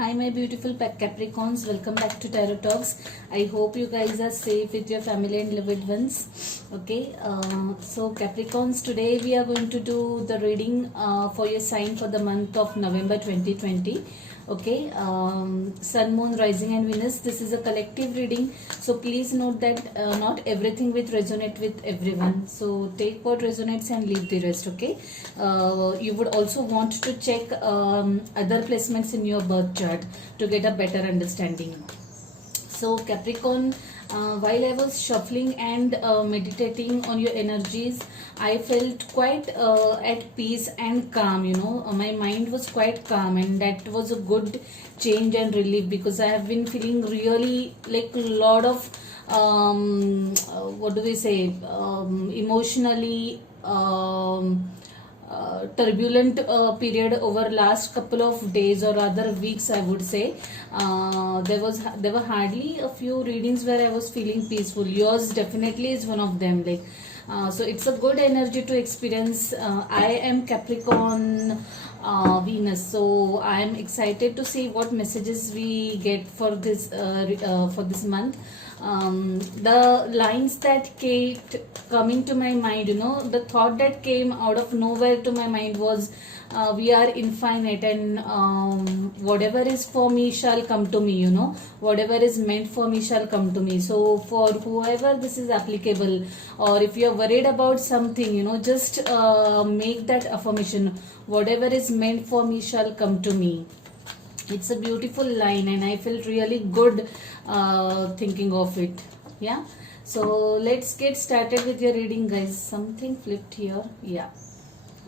Hi, my beautiful Capricorns. Welcome back to Tarot Talks. I hope you guys are safe with your family and loved ones. Okay, so Capricorns, today we are going to do the reading for your sign for the month of November 2020. Okay, Sun, Moon, Rising, and Venus. This is a collective reading, so please note that not everything will resonate with everyone. So take what resonates and leave the rest. Okay, you would also want to check other placements in your birth chart to get a better understanding. So Capricorn, while I was shuffling and meditating on your energies, I felt quite at peace and calm. My mind was quite calm, and that was a good change and relief, because I have been feeling really like a lot of what do we say, emotionally turbulent period over last couple of days, or rather weeks, I would say. There were hardly a few readings where I was feeling peaceful. Yours definitely is one of them. So it's a good energy to experience. I am Capricorn Venus, so I am excited to see what messages we get for this month. The lines that kept coming to my mind, the thought that came out of nowhere to my mind was, we are infinite, and whatever is for me shall come to me. Whatever is meant for me shall come to me. So for whoever this is applicable, or if you're worried about something, just make that affirmation: whatever is meant for me shall come to me. It's a beautiful line, and I felt really good thinking of it. Yeah, so let's get started with your reading, guys. Something flipped here. Yeah,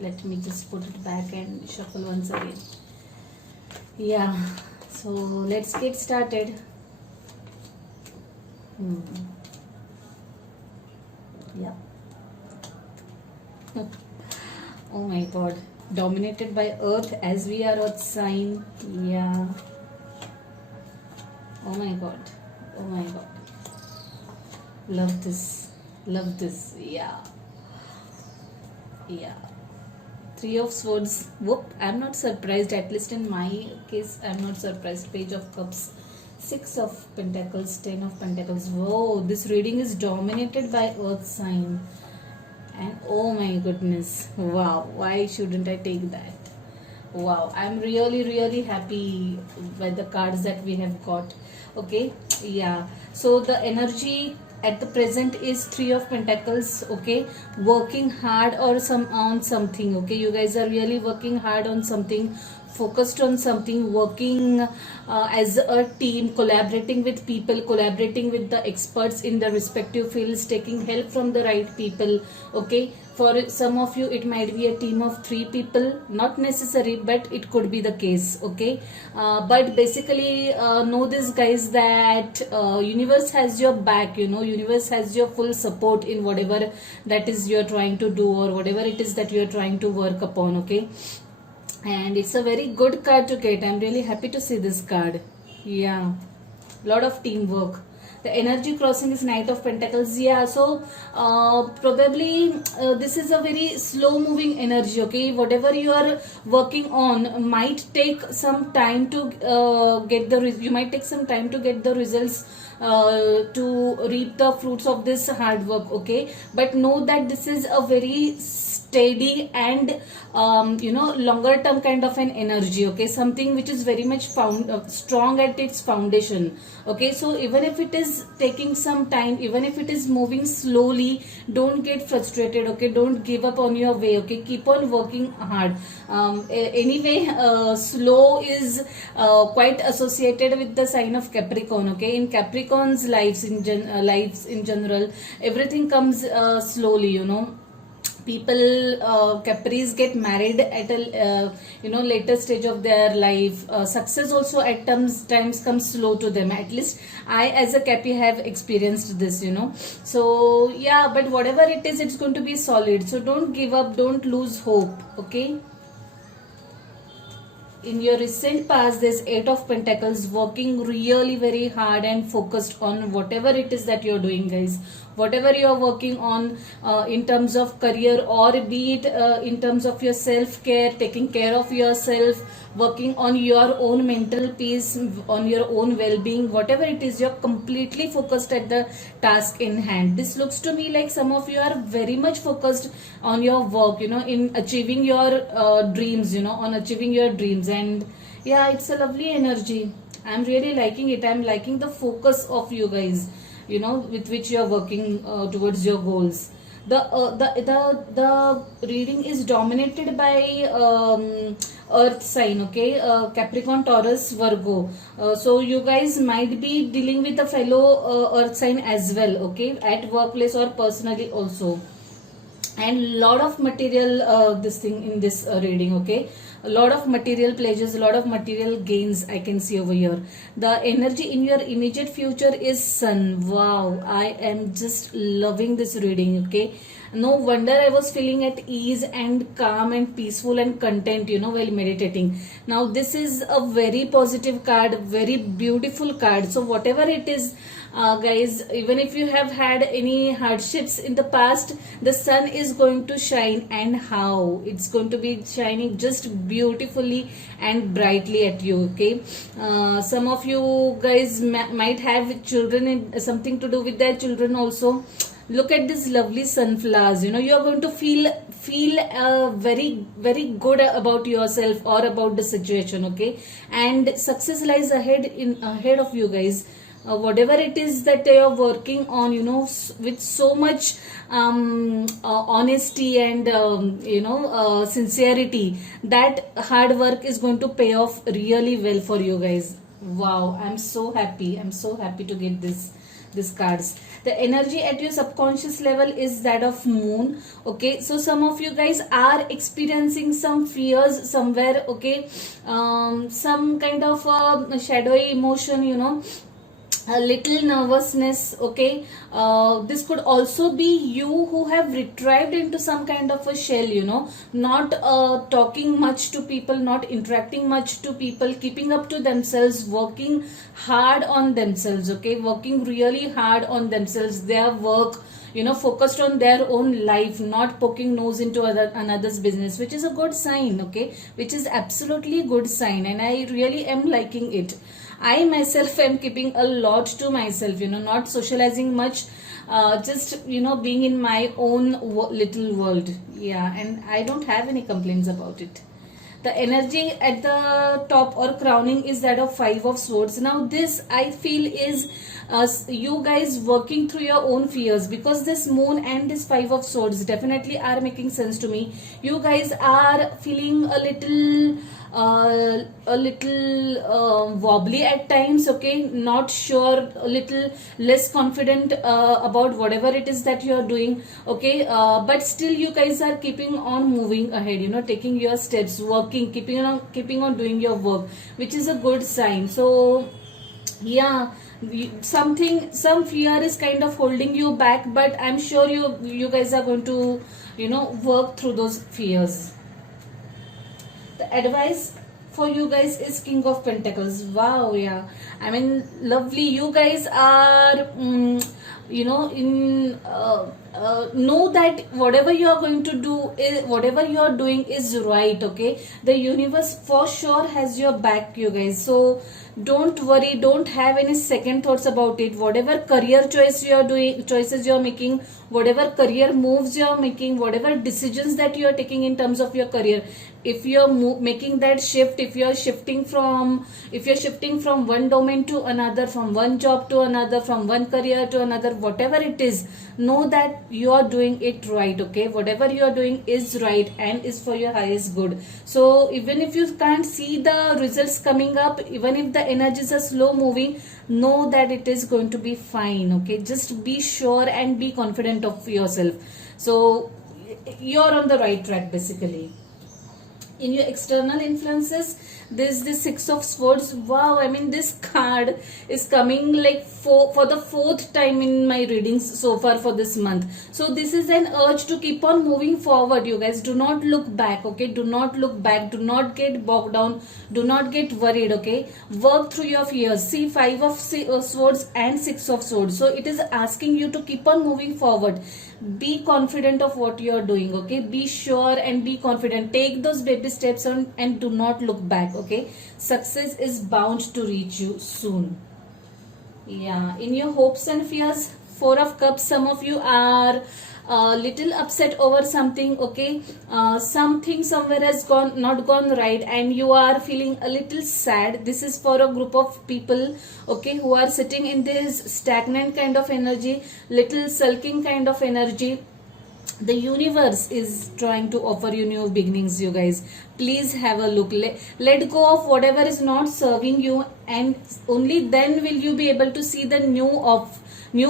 let me just put it back and shuffle once again. Yeah, so let's get started. Yeah. Oh my god, dominated by earth, as we are earth sign. Yeah, oh my god, love this. Yeah. Three of Swords. Whoop, I'm not surprised. At least in my case, I'm not surprised. Page of Cups, Six of Pentacles, Ten of Pentacles. Whoa, this reading is dominated by earth sign. And oh my goodness, wow, why shouldn't I take that? Wow, I'm really happy by the cards that we have got. Okay, yeah, so the energy at the present is Three of Pentacles. Okay, working hard or on something. Okay, you guys are really working hard on something, focused on something, working as a team, collaborating with people, collaborating with the experts in the respective fields, taking help from the right people. Okay, for some of you it might be a team of 3 people, not necessary, but it could be the case. Okay, but basically know this, guys, that universe has your back. Universe has your full support in whatever that is you're trying to do, or whatever it is that you're trying to work upon. Okay, and it's a very good card to get. I'm really happy to see this card. Yeah, lot of teamwork. The energy crossing is Knight of Pentacles. Yeah, so probably this is a very slow moving energy. Okay, whatever you are working on might take some time to you might take some time to get the results, to reap the fruits of this hard work. Okay, but know that this is a very steady and longer term kind of an energy. Okay, something which is very much strong at its foundation. Okay, so even if it is taking some time, even if it is moving slowly, don't get frustrated. Okay, don't give up on your way. Okay, keep on working hard. Anyway, slow is quite associated with the sign of Capricorn. Okay, in Capricorn's lives in general, everything comes slowly. People, Capris get married at a later stage of their life. Success also at times comes slow to them. At least I, as a Capi, have experienced this. So yeah, but whatever it is, it's going to be solid. So don't give up, don't lose hope. Okay, in your recent past, there's Eight of Pentacles, working really very hard and focused on whatever it is that you're doing, guys. whatever you are working on in terms of career, or be it in terms of your self care, taking care of yourself, working on your own mental peace, on your own well-being, whatever it is, you're completely focused at the task in hand. This looks to me like some of you are very much focused on your work, in achieving your dreams, on achieving your dreams. And yeah, it's a lovely energy. I'm really liking it. I'm liking the focus of you guys, with which you're working towards your goals. The reading is dominated by earth sign, okay, Capricorn, Taurus, Virgo. So you guys might be dealing with a fellow earth sign as well, okay, at workplace or personally also. And lot of material this thing in this reading, okay, a lot of material pleasures, a lot of material gains I can see over here. The energy in your immediate future is sun. Wow, I am just loving this reading, okay. No wonder I was feeling at ease and calm and peaceful and content, while meditating. Now this is a very positive card, very beautiful card. So whatever it is, guys, even if you have had any hardships in the past, the sun is going to shine. And how it's going to be shining just beautifully and brightly at you, okay. Some of you guys might have children, in something to do with their children also. Look at these lovely sunflowers. You are going to feel very, very good about yourself or about the situation, okay. And success lies ahead of you guys. Whatever it is that they are working on, with so much honesty and sincerity, that hard work is going to pay off really well for you guys. Wow, I'm so happy to get these cards. The energy at your subconscious level is that of moon, okay. So some of you guys are experiencing some fears somewhere, okay, some kind of shadowy emotion, a little nervousness, okay. This could also be you who have retrieved into some kind of a shell, not talking much to people, not interacting much to people, keeping up to themselves, working hard on themselves, okay, working really hard on themselves, their work, focused on their own life, not poking nose into another's business, which is a good sign, okay, which is absolutely good sign. And I really am liking it. I myself am keeping a lot to myself, not socializing much, just, being in my own little world. Yeah, and I don't have any complaints about it. The energy at the top or crowning is that of 5 of Swords. Now this I feel is you guys working through your own fears, because this moon and this 5 of Swords definitely are making sense to me. You guys are feeling a little wobbly at times, okay, not sure, a little less confident about whatever it is that you are doing, okay, but still you guys are keeping on moving ahead, taking your steps, working, keeping on doing your work, which is a good sign. So yeah, some fear is kind of holding you back, but I'm sure you guys are going to work through those fears. The advice for you guys is King of Pentacles. Wow, yeah, I mean, lovely. You guys are know that whatever you are going to do, whatever you are doing is right, okay. The universe for sure has your back, you guys. So don't worry, don't have any second thoughts about it. Whatever career choices you are making, whatever career moves you are making, whatever decisions that you are taking in terms of your career, if you are making that shift, if you are shifting from one domain to another, from one job to another, from one career to another, whatever it is, know that you are doing it right, okay. Whatever you are doing is right and is for your highest good. So even if you can't see the results coming up, even if the energies are slow moving, know that it is going to be fine, okay. Just be sure and be confident of yourself. So you're on the right track basically. In your external influences, there's the Six of Swords. Wow, I mean, this card is coming like for the fourth time in my readings so far for this month. So this is an urge to keep on moving forward, you guys. Do not look back, okay? Do not look back. Do not get bogged down. Do not get worried, okay? Work through your fears. See, Five of Swords and Six of Swords. So it is asking you to keep on moving forward. Be confident of what you are doing, okay? Be sure and be confident. Take those baby steps on and do not look back, okay? Success is bound to reach you soon. Yeah, in your hopes and fears, Four of Cups, some of you are a little upset over something, okay? Something somewhere has not gone right, and you are feeling a little sad. This is for a group of people, okay, who are sitting in this stagnant kind of energy, little sulking kind of energy. The universe is trying to offer you new beginnings, you guys. Please have a look. Let go of whatever is not serving you, and only then will you be able to see the new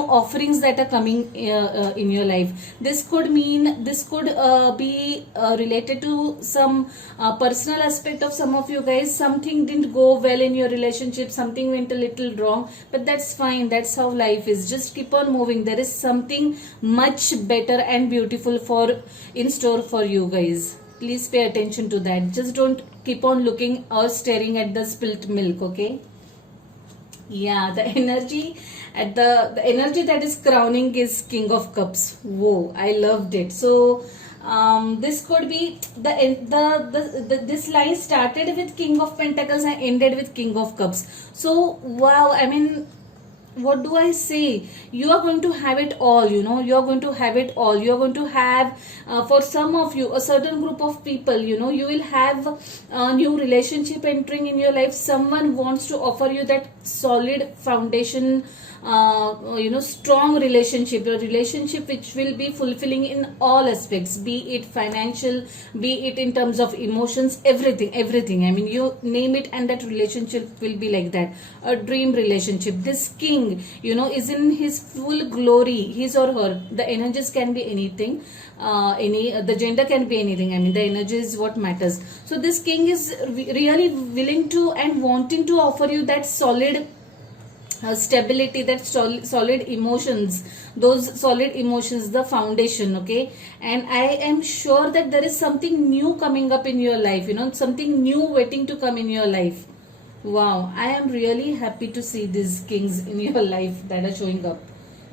offerings that are coming in your life. This could be related to some personal aspect of some of you guys. Something didn't go well in your relationship, something went a little wrong, but that's fine. That's how life is. Just keep on moving. There is something much better and beautiful in store for you guys. Please pay attention to that. Just don't keep on looking or staring at the spilt milk, okay? Yeah, the energy that is crowning is King of Cups. Whoa, I loved it. So this could be this line started with King of Pentacles and ended with King of Cups. So wow, I mean, what do I say? You are going to have it all, you know. You are going to have it all. You are going to have, for some of you, a certain group of people, you know, you will have a new relationship entering in your life. Someone wants to offer you that solid foundation, strong relationship, a relationship which will be fulfilling in all aspects, be it financial, be it in terms of emotions, everything. I mean, you name it, and that relationship will be like that. A dream relationship. This king, you know, is in his full glory, his or her. The energies can be anything, the gender can be anything. I mean, the energy is what matters. So this king is really willing to and wanting to offer you that solid stability, that solid emotions, those solid emotions, the foundation, okay? And I am sure that there is something new coming up in your life, you know, something new waiting to come in your life. Wow, I am really happy to see these kings in your life that are showing up.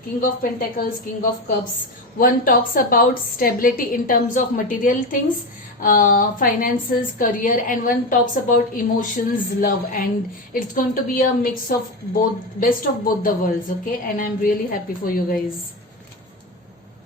King of Pentacles, King of Cups. One talks about stability in terms of material things, finances, career, and one talks about emotions, love, and it's going to be a mix of both, best of both the worlds, okay? And I'm really happy for you guys.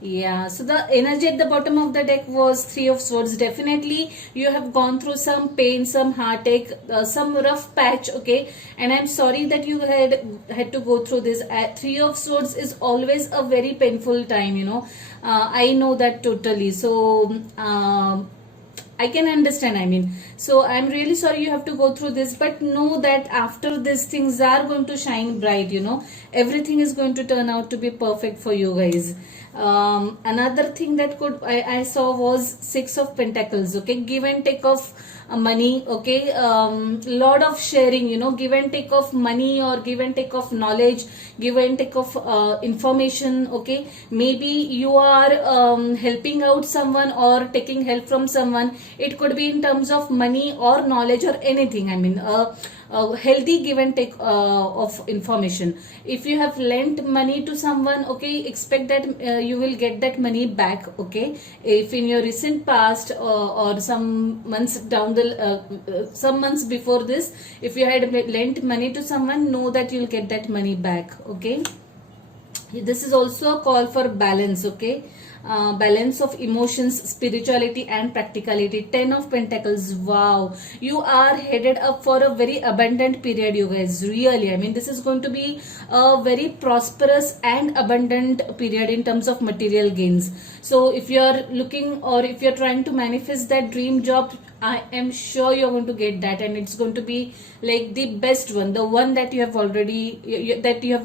Yeah, so the energy at the bottom of the deck was Three of Swords. Definitely you have gone through some pain, some heartache, some rough patch, okay? And I'm sorry that you had to go through this. Three of Swords is always a very painful time, you know. I know that totally. So I can understand, I mean. So I'm really sorry you have to go through this, but know that after this, things are going to shine bright, you know. Everything is going to turn out to be perfect for you guys. Another thing that I saw was Six of Pentacles, okay? Give and take of money, okay? Lot of sharing, you know, give and take of money, or give and take of knowledge, give and take of information, okay? Maybe you are helping out someone or taking help from someone. It could be in terms of money or knowledge or anything. I mean, a healthy give and take of information. If you have lent money to someone, okay, expect that you will get that money back, okay? If in your recent past or some months down some months before this, if you had lent money to someone, know that you'll get that money back, okay? This is also a call for balance, okay? Balance of emotions, spirituality, and practicality. 10 of Pentacles. Wow, you are headed up for a very abundant period, you guys. Really, I mean, this is going to be a very prosperous and abundant period in terms of material gains. So if you are looking, or if you're trying to manifest that dream job, I am sure you're going to get that, and it's going to be like the best one, the one that you have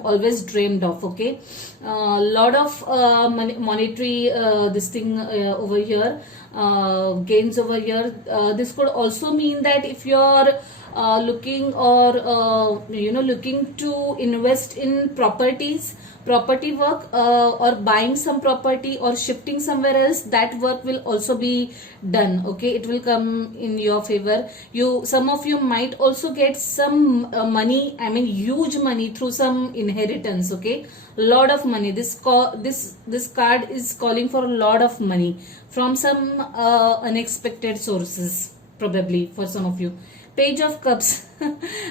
always dreamed of, okay? Lot of monetary this thing over here. gains over here. This could also mean that if you're looking or looking to invest in property work, or buying some property or shifting somewhere else, that work will also be done. Okay, it will come in your favor. Some of you might also get some money, I mean huge money, through some inheritance. Okay, lot of money. This card is calling for a lot of money from some unexpected sources, probably for some of you. Page of Cups.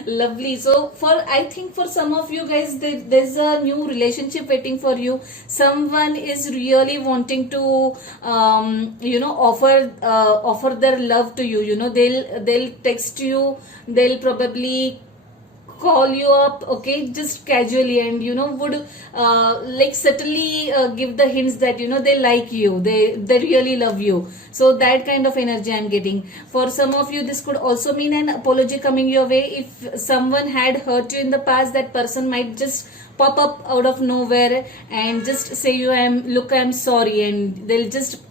Lovely. So I think for some of you guys, there's a new relationship waiting for you. Someone is really wanting to offer their love to you. They'll text you, they'll probably call you up, okay, just casually, and would like subtly give the hints that they like you, they really love you. So that kind of energy I'm getting. For some of you, this could also mean an apology coming your way. If someone had hurt you in the past, that person might just pop up out of nowhere and just say I'm sorry, and they'll just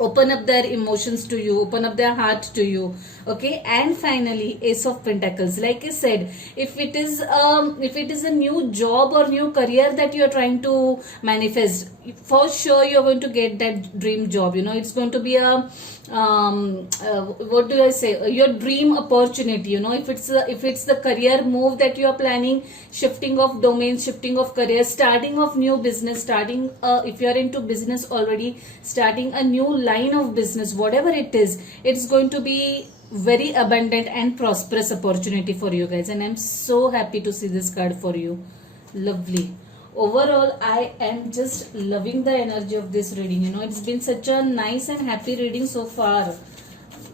open up their emotions to you, open up their heart to you. Okay, and finally, Ace of Pentacles. Like I said, if it is a new job or new career that you are trying to manifest, for sure you're going to get that dream job. It's going to be a what do I say, your dream opportunity. If it's the career move that you are planning, shifting of domains, shifting of career, starting of new business, starting if you are into business already, starting a new line of business, whatever it is, it's going to be very abundant and prosperous opportunity for you guys. And I'm so happy to see this card for you. Lovely. Overall, I am just loving the energy of this reading. It's been such a nice and happy reading so far.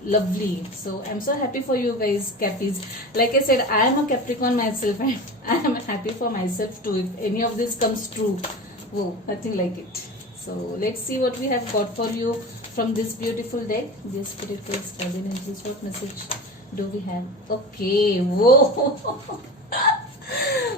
Lovely. So I'm so happy for you guys, Cappies. Like I said, I am a Capricorn myself, and I am happy for myself too if any of this comes true. Whoa, nothing like it. So let's see what we have got for you from this beautiful deck. This spirit guides, guardian angels, what message do we have? Okay. Whoa.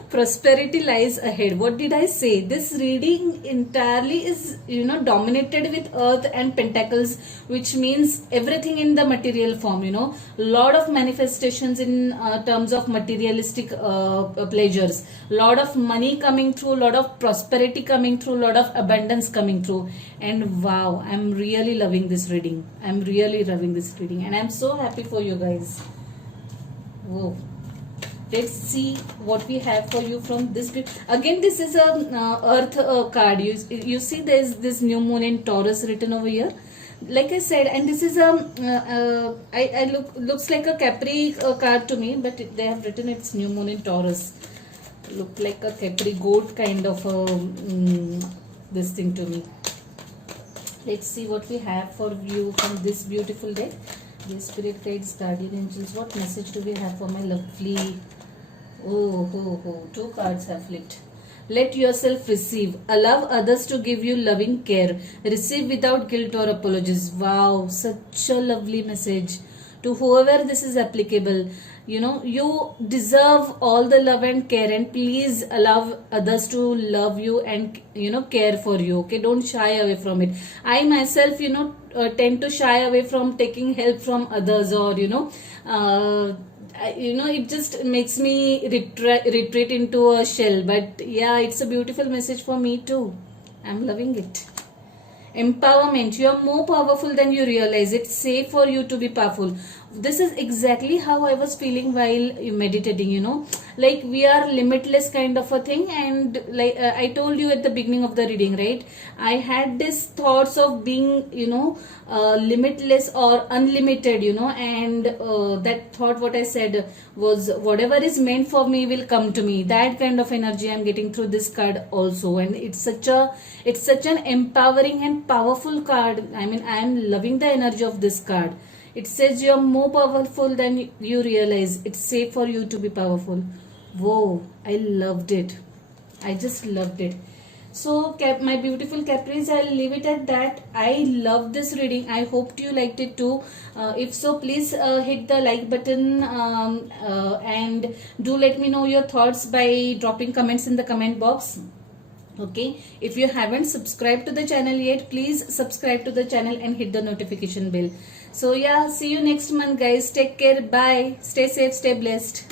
Prosperity lies ahead. What did I say? This reading entirely is dominated with Earth and Pentacles, which means everything in the material form. Lot of manifestations in terms of materialistic pleasures, lot of money coming through, lot of prosperity coming through, lot of abundance coming through. And wow, I'm really loving this reading. I'm really loving this reading, and I'm so happy for you guys. Whoa. Let's see what we have for you from this. Again, this is a earth card. You see there's this new moon in Taurus written over here. Like I said, and this is looks like a Capri card to me, but they have written it's new moon in Taurus. Look like a Capri goat kind of this thing to me. Let's see what we have for you from this beautiful deck. The spirit guides, guardian angels, what message do we have for my lovely? Oh, two cards have flipped. Let yourself receive. Allow others to give you loving care. Receive without guilt or apologies. Wow, such a lovely message. To whoever this is applicable, you deserve all the love and care, and please allow others to love you and care for you. Okay, don't shy away from it. I myself tend to shy away from taking help from others, or it just makes me retreat into a shell. But yeah, it's a beautiful message for me too. I'm loving it. Empowerment. You are more powerful than you realize. It's safe for you to be powerful. This is exactly how I was feeling while meditating, like we are limitless kind of a thing. And like I told you at the beginning of the reading, right, I had this thoughts of being limitless or unlimited, and that thought, what I said was, whatever is meant for me will come to me. That kind of energy I'm getting through this card also. And it's such an empowering and powerful card. I mean, I'm loving the energy of this card. It says you're more powerful than you realize. It's safe for you to be powerful. Whoa, I loved it. I just loved it. So, my beautiful Capris, I'll leave it at that. I love this reading. I hope you liked it too. If so, please hit the like button and do let me know your thoughts by dropping comments in the comment box. Okay, if you haven't subscribed to the channel yet, please subscribe to the channel and hit the notification bell. So yeah, see you next month guys. Take care. Bye. Stay safe, stay blessed.